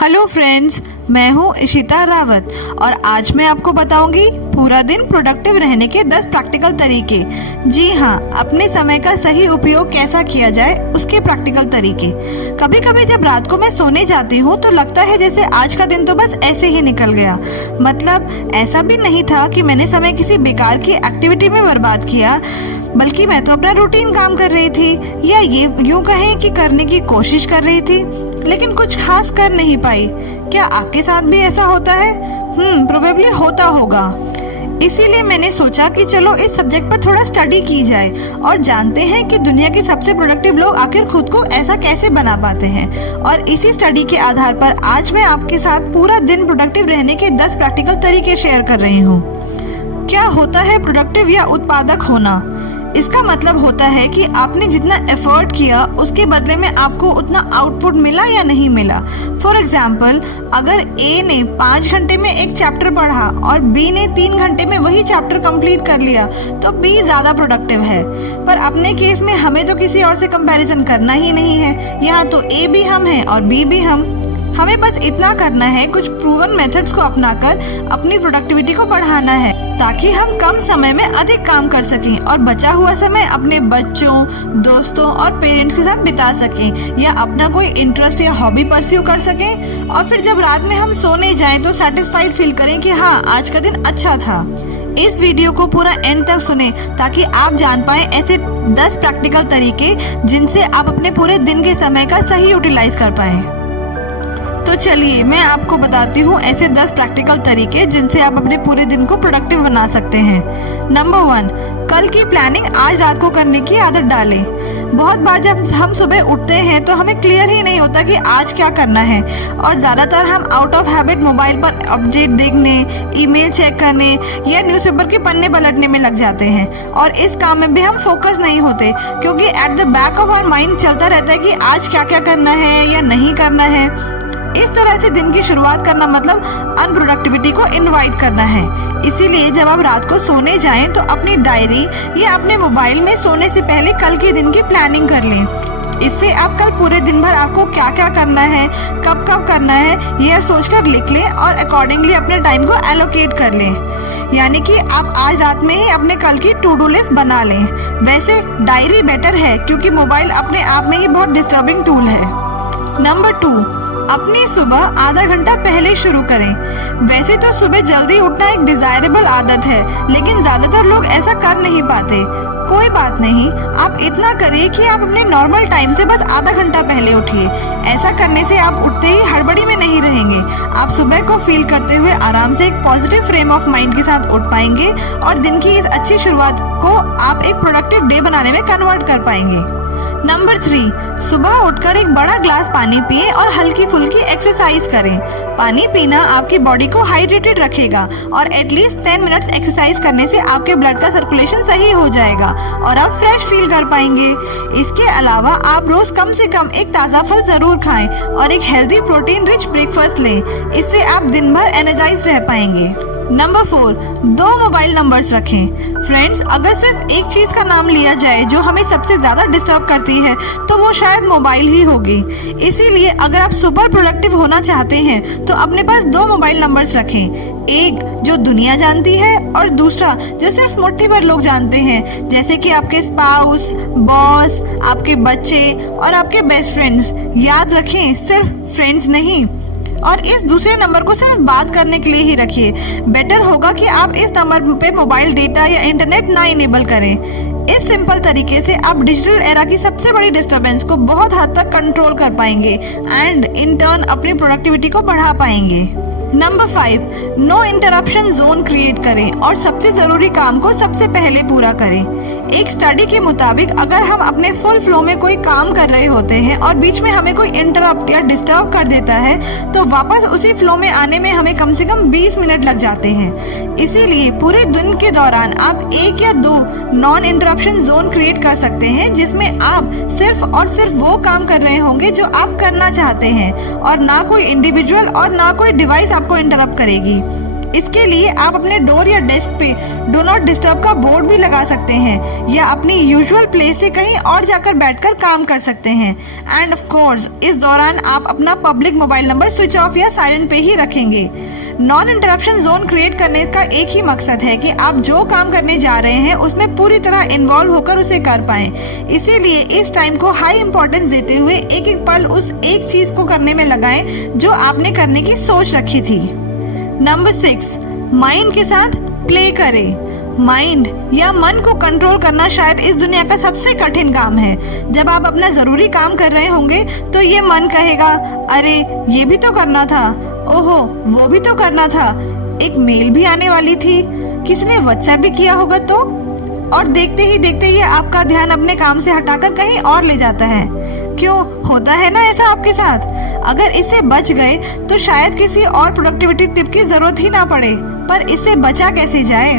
Hello friends, मैं हूँ इशिता रावत और आज मैं आपको बताऊंगी पूरा दिन प्रोडक्टिव रहने के 10 प्रैक्टिकल तरीके। जी हाँ, अपने समय का सही उपयोग कैसा किया जाए उसके प्रैक्टिकल तरीके। कभी कभी जब रात को मैं सोने जाती हूँ तो लगता है जैसे आज का दिन तो बस ऐसे ही निकल गया। मतलब ऐसा भी नहीं था कि मैंने समय किसी बेकार की एक्टिविटी में बर्बाद किया, बल्कि मैं तो अपना रूटीन काम कर रही थी, या ये यूँ कहें कि करने की कोशिश कर रही थी, लेकिन कुछ खास कर नहीं पाई। क्या आपके साथ भी ऐसा होता है? प्रोबेबली होता होगा। इसीलिए मैंने सोचा कि चलो इस सब्जेक्ट पर थोड़ा स्टडी की जाए और जानते हैं कि दुनिया के सबसे प्रोडक्टिव लोग आखिर खुद को ऐसा कैसे बना पाते हैं। और इसी स्टडी के आधार पर आज मैं आपके साथ पूरा दिन प्रोडक्टिव रहने के 10 प्रैक्टिकल तरीके शेयर कर रही हूँ। क्या होता है प्रोडक्टिव या उत्पादक होना? इसका मतलब होता है कि आपने जितना एफर्ट किया उसके बदले में आपको उतना आउटपुट मिला या नहीं मिला। फॉर एग्जाम्पल, अगर ए ने 5 घंटे में एक चैप्टर पढ़ा और बी ने 3 घंटे में वही चैप्टर कंप्लीट कर लिया तो बी ज़्यादा प्रोडक्टिव है। पर अपने केस में हमें तो किसी और से कंपैरिजन करना ही नहीं है। यहाँ तो ए भी हम हैं और बी भी हम। हमें बस इतना करना है, कुछ प्रूवन मेथड्स को अपनाकर अपनी प्रोडक्टिविटी को बढ़ाना है ताकि हम कम समय में अधिक काम कर सकें और बचा हुआ समय अपने बच्चों, दोस्तों और पेरेंट्स के साथ बिता सकें, या अपना कोई इंटरेस्ट या हॉबी परस्यू कर सकें। और फिर जब रात में हम सोने जाएं तो सेटिस्फाइड फील करें कि हाँ, आज का दिन अच्छा था। इस वीडियो को पूरा एंड तक सुने ताकि आप जान पाएं ऐसे 10 प्रैक्टिकल तरीके जिनसे आप अपने पूरे दिन के समय का सही यूटिलाइज कर पाएं। तो चलिए मैं आपको बताती हूँ ऐसे 10 प्रैक्टिकल तरीके जिनसे आप अपने पूरे दिन को प्रोडक्टिव बना सकते हैं। नंबर 1, कल की प्लानिंग आज रात को करने की आदत डालें। बहुत बार जब हम सुबह उठते हैं तो हमें क्लियर ही नहीं होता कि आज क्या करना है, और ज़्यादातर हम आउट ऑफ हैबिट मोबाइल पर अपडेट देखने, ईमेल चेक करने या न्यूज़पेपर के पन्ने पलटने में लग जाते हैं। और इस काम में भी हम फोकस नहीं होते क्योंकि at the back of our mind चलता रहता है कि आज क्या क्या करना है या नहीं करना है। इस तरह से दिन की शुरुआत करना मतलब अनप्रोडक्टिविटी को इनवाइट करना है। इसीलिए जब आप रात को सोने जाएं तो अपनी डायरी या अपने मोबाइल में सोने से पहले कल के दिन की प्लानिंग कर लें। इससे आप कल पूरे दिन भर आपको क्या क्या करना है, कब कब करना है, यह सोचकर लिख लें और अकॉर्डिंगली अपने टाइम को एलोकेट कर लें। यानी कि आप आज रात में ही अपने कल की टू डू लिस्ट बना लें। वैसे डायरी बेटर है क्योंकि मोबाइल अपने आप में ही बहुत डिस्टर्बिंग टूल है। नंबर 2, अपनी सुबह आधा घंटा पहले शुरू करें। वैसे तो सुबह जल्दी उठना एक डिजायरेबल आदत है, लेकिन ज्यादातर लोग ऐसा कर नहीं पाते। कोई बात नहीं, आप इतना करिए कि आप अपने नॉर्मल टाइम से बस आधा घंटा पहले उठिए। ऐसा करने से आप उठते ही हड़बड़ी में नहीं रहेंगे। आप सुबह को फील करते हुए आराम से एक पॉजिटिव फ्रेम ऑफ माइंड के साथ उठ पाएंगे और दिन की इस अच्छी शुरुआत को आप एक प्रोडक्टिव डे बनाने में कन्वर्ट कर पाएंगे। नंबर 3, सुबह उठकर एक बड़ा ग्लास पानी पिएं और हल्की फुल्की एक्सरसाइज करें। पानी पीना आपकी बॉडी को हाइड्रेटेड रखेगा और एटलीस्ट 10 मिनट्स एक्सरसाइज करने से आपके ब्लड का सर्कुलेशन सही हो जाएगा और आप फ्रेश फील कर पाएंगे। इसके अलावा आप रोज कम से कम एक ताज़ा फल जरूर खाएं और एक हेल्दी प्रोटीन रिच ब्रेकफास्ट लें। इससे आप दिन भर एनर्जाइज रह पाएंगे। नंबर 4, 2 मोबाइल नंबर्स रखें। फ्रेंड्स, अगर सिर्फ एक चीज का नाम लिया जाए जो हमें सबसे ज्यादा डिस्टर्ब करती है तो वो शायद मोबाइल ही होगी। इसीलिए अगर आप सुपर प्रोडक्टिव होना चाहते हैं तो अपने पास 2 मोबाइल नंबर्स रखें। एक जो दुनिया जानती है और दूसरा जो सिर्फ मुट्ठी भर लोग जानते हैं, जैसे कि आपके स्पाउस, बॉस, आपके बच्चे और आपके बेस्ट फ्रेंड्स। याद रखें, सिर्फ फ्रेंड्स नहीं। और इस दूसरे नंबर को सिर्फ बात करने के लिए ही रखिए। बेटर होगा कि आप इस नंबर पे मोबाइल डेटा या इंटरनेट ना इनेबल करें। इस सिंपल तरीके से आप डिजिटल एरा की सबसे बड़ी डिस्टरबेंस को बहुत हद तक कंट्रोल कर पाएंगे एंड इन टर्न अपनी प्रोडक्टिविटी को बढ़ा पाएंगे। Number 5, no interruption zone create करें और सबसे जरूरी काम को सबसे पहले पूरा करें। एक स्टडी के मुताबिक अगर हम अपने फुल फ्लो में कोई काम कर रहे होते हैं और बीच में हमें कोई इंटरप्ट या डिस्टर्ब कर देता है तो वापस उसी फ्लो में आने में हमें कम से कम 20 मिनट लग जाते हैं। इसीलिए पूरे दिन के दौरान आप 1 या 2 नॉन इंटरप्शन जोन क्रिएट कर सकते हैं जिसमें आप सिर्फ और सिर्फ वो काम कर रहे होंगे जो आप करना चाहते हैं और ना कोई इंडिविजुअल और ना कोई डिवाइस आपको इंटरप्ट करेगी। इसके लिए आप अपने डोर या डेस्क पे डू नॉट डिस्टर्ब का बोर्ड भी लगा सकते हैं या अपनी यूजुअल प्लेस से कहीं और जाकर बैठकर काम कर सकते हैं। एंड ऑफ कोर्स इस दौरान आप अपना public mobile number switch off या साइलेंट पे ही रखेंगे। नॉन इंटरप्शन जोन क्रिएट करने का एक ही मकसद है कि आप जो काम करने जा रहे हैं उसमें पूरी तरह इन्वॉल्व होकर उसे कर पाएं। इसीलिए इस टाइम को हाई इम्पोर्टेंस देते हुए एक एक पल उस एक चीज को करने में लगाएं जो आपने करने की सोच रखी थी। नंबर 6, माइंड के साथ प्ले करें। माइंड या मन को कंट्रोल करना शायद इस दुनिया का सबसे कठिन काम है। जब आप अपना जरूरी काम कर रहे होंगे तो ये मन कहेगा, अरे ये भी तो करना था, ओहो वो भी तो करना था, एक मेल भी आने वाली थी, किसी ने व्हाट्सएप भी किया होगा तो, और देखते ही देखते ये आपका ध्यान अपने काम से हटाकर कहीं और ले जाता है। क्यों होता है ना ऐसा आपके साथ? अगर इससे बच गए तो शायद किसी और प्रोडक्टिविटी टिप की जरूरत ही ना पड़े, पर इससे बचा कैसे जाए?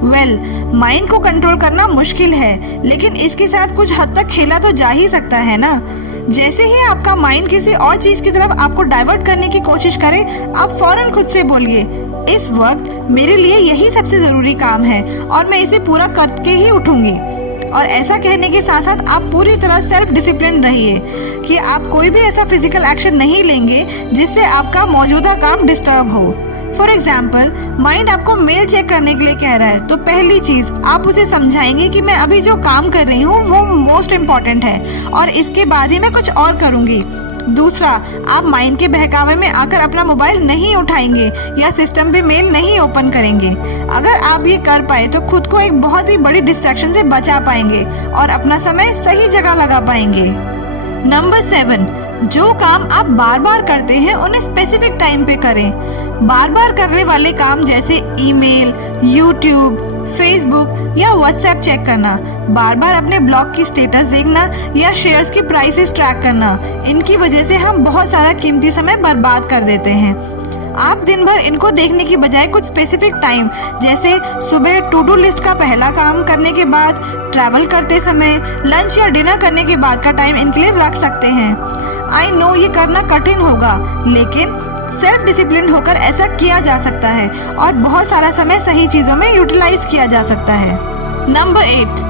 माइंड को कंट्रोल करना मुश्किल है, लेकिन इसके साथ कुछ हद तक खेला तो जा ही सकता है ना। जैसे ही आपका माइंड किसी और चीज की तरफ आपको डाइवर्ट करने की कोशिश करे, आप फौरन खुद से बोलिए, इस वक्त मेरे लिए यही सबसे जरूरी काम है और मैं इसे पूरा करके ही उठूंगी। और ऐसा कहने के साथ साथ आप पूरी तरह सेल्फ डिसिप्लिन रहिए कि आप कोई भी ऐसा फिजिकल एक्शन नहीं लेंगे जिससे आपका मौजूदा काम डिस्टर्ब हो। फॉर एग्जाम्पल, माइंड आपको मेल चेक करने के लिए कह रहा है तो पहली चीज आप उसे समझाएंगे कि मैं अभी जो काम कर रही हूँ वो मोस्ट इम्पोर्टेंट है और इसके बाद ही मैं कुछ और करूंगी। दूसरा, आप माइंड के बहकावे में आकर अपना मोबाइल नहीं उठाएंगे या सिस्टम पे मेल नहीं ओपन करेंगे। अगर आप ये कर पाए तो खुद को एक बहुत ही बड़ी डिस्ट्रैक्शन से बचा पाएंगे और अपना समय सही जगह लगा पाएंगे। नंबर 7, जो काम आप बार बार करते हैं उन्हें स्पेसिफिक टाइम पे करें। बार बार करने वाले काम जैसे ईमेल, यूट्यूब, फेसबुक या व्हाट्सएप चेक करना, बार बार अपने ब्लॉग की स्टेटस देखना या शेयर्स की प्राइसेस ट्रैक करना, इनकी वजह से हम बहुत सारा कीमती समय बर्बाद कर देते हैं। आप दिन भर इनको देखने की बजाय कुछ स्पेसिफिक टाइम जैसे सुबह टू डू लिस्ट का पहला काम करने के बाद, ट्रैवल करते समय, लंच या डिनर करने के बाद का टाइम इनके लिए रख सकते हैं। आई नो ये करना कठिन होगा, लेकिन सेल्फ डिसिप्लिन होकर ऐसा किया जा सकता है और बहुत सारा समय सही चीजों में यूटिलाइज किया जा सकता है। नंबर 8,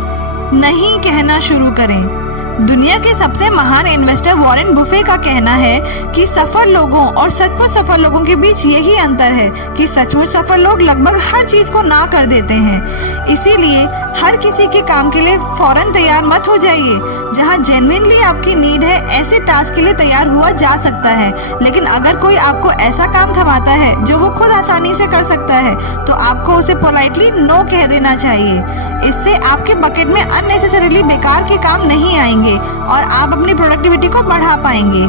नहीं कहना शुरू करें। दुनिया के सबसे महान इन्वेस्टर वॉरेन बुफे का कहना है कि सफल लोगों और सचमुच सफल लोगों के बीच यही अंतर है कि सचमुच सफल लोग लगभग हर चीज को ना कर देते हैं। इसीलिए हर किसी के काम के लिए फौरन तैयार मत हो जाइए। जहां जेन्युइनली आपकी नीड है, ऐसे टास्क के लिए तैयार हुआ जा सकता है, लेकिन अगर कोई आपको ऐसा काम थमाता है जो वो खुद आसानी से कर सकता है तो आपको उसे पोलाइटली नो कह देना चाहिए। इससे आपके बकेट में अननेसेसरीली बेकार के काम नहीं आएंगे और आप अपनी प्रोडक्टिविटी को बढ़ा पाएंगे।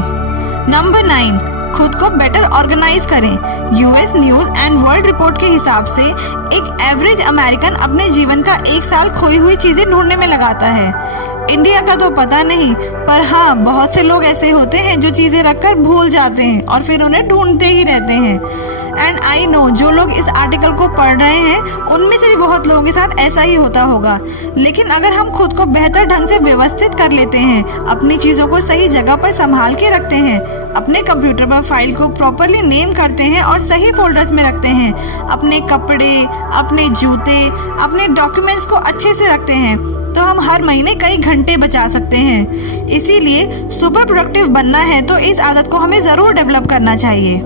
नंबर 9, खुद को बेटर ऑर्गेनाइज करें। US news and world report के हिसाब से एक एवरेज अमेरिकन अपने जीवन का 1 साल खोई हुई चीजें ढूंढने में लगाता है। इंडिया का तो पता नहीं, पर हाँ बहुत से लोग ऐसे होते हैं जो चीजें रखकर भूल जाते हैं और फिर उन्हें ढूंढते ही रहते हैं। एंड आई नो जो लोग इस आर्टिकल को पढ़ रहे हैं उनमें से भी बहुत लोगों के साथ ऐसा ही होता होगा। लेकिन अगर हम खुद को बेहतर ढंग से व्यवस्थित कर लेते हैं, अपनी चीजों को सही जगह पर संभाल के रखते हैं, अपने कंप्यूटर पर फाइल को प्रॉपरली नेम करते हैं और सही फोल्डर्स में रखते हैं, अपने कपड़े, अपने जूते, अपने डॉक्यूमेंट्स को अच्छे से रखते हैं, तो हम हर महीने कई घंटे बचा सकते हैं। इसीलिए सुपर प्रोडक्टिव बनना है तो इस आदत को हमें जरूर डेवलप करना चाहिए।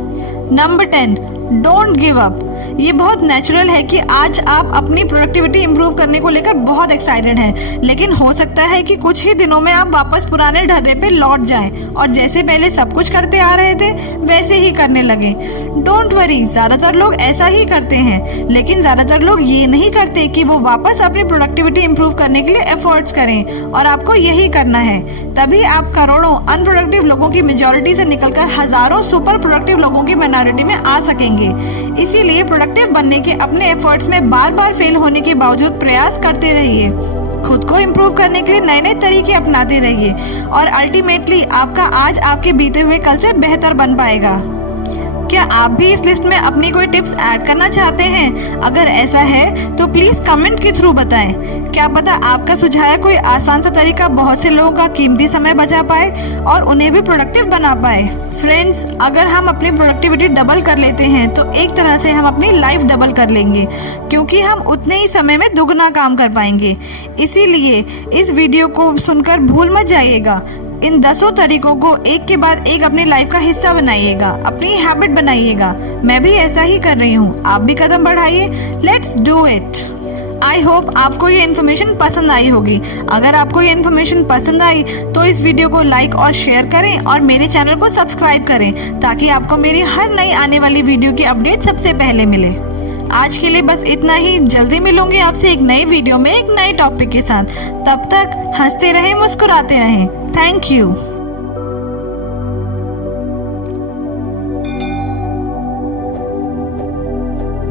Number 10, don't give up. ये बहुत नेचुरल है कि आज आप अपनी प्रोडक्टिविटी इंप्रूव करने को लेकर बहुत एक्साइटेड हैं, लेकिन हो सकता है कि कुछ ही दिनों में आप वापस पुराने ढर्रे पे लौट जाएं और जैसे पहले सब कुछ करते आ रहे थे वैसे ही करने लगे। डोंट वरी, ज्यादातर लोग ऐसा ही करते हैं, लेकिन ज्यादातर लोग ये नहीं करते कि वो वापस अपनी प्रोडक्टिविटी इंप्रूव करने के लिए एफर्ट्स करें, और आपको यही करना है। तभी आप करोड़ों अनप्रोडक्टिव लोगों की मेजोरिटी से निकलकर हजारों सुपर प्रोडक्टिव लोगों की माइनॉरिटी में आ सकेंगे। इसीलिए प्रोडक्टिव बनने के अपने एफर्ट्स में बार बार फेल होने के बावजूद प्रयास करते रहिए। खुद को इम्प्रूव करने के लिए नए नए तरीके अपनाते रहिए और अल्टीमेटली आपका आज आपके बीते हुए कल से बेहतर बन पाएगा। क्या आप भी इस लिस्ट में अपनी कोई टिप्स ऐड करना चाहते हैं? अगर ऐसा है तो प्लीज कमेंट के थ्रू बताएं। क्या पता आपका सुझाया कोई आसान सा तरीका बहुत से लोगों का कीमती समय बचा पाए और उन्हें भी प्रोडक्टिव बना पाए। फ्रेंड्स, अगर हम अपनी प्रोडक्टिविटी डबल कर लेते हैं तो एक तरह से हम अपनी लाइफ डबल कर लेंगे, क्योंकि हम उतने ही समय में दुगना काम कर पाएंगे। इसीलिए इस वीडियो को सुनकर भूल मत जाइएगा। इन 10 तरीकों को एक के बाद एक अपनी लाइफ का हिस्सा बनाइएगा, अपनी हैबिट बनाइएगा। मैं भी ऐसा ही कर रही हूँ, आप भी कदम बढ़ाइए। Let's do it. I hope आपको ये इन्फॉर्मेशन पसंद आई होगी। अगर आपको ये इन्फॉर्मेशन पसंद आई तो इस वीडियो को लाइक और शेयर करें और मेरे चैनल को सब्सक्राइब करें, ताकि आपको मेरी हर नई आने वाली वीडियो की अपडेट सबसे पहले मिले। आज के लिए बस इतना ही। जल्दी मिलूंगी आपसे एक नई वीडियो में एक नए टॉपिक के साथ। तब तक हंसते रहें, मुस्कुराते रहें। Thank you.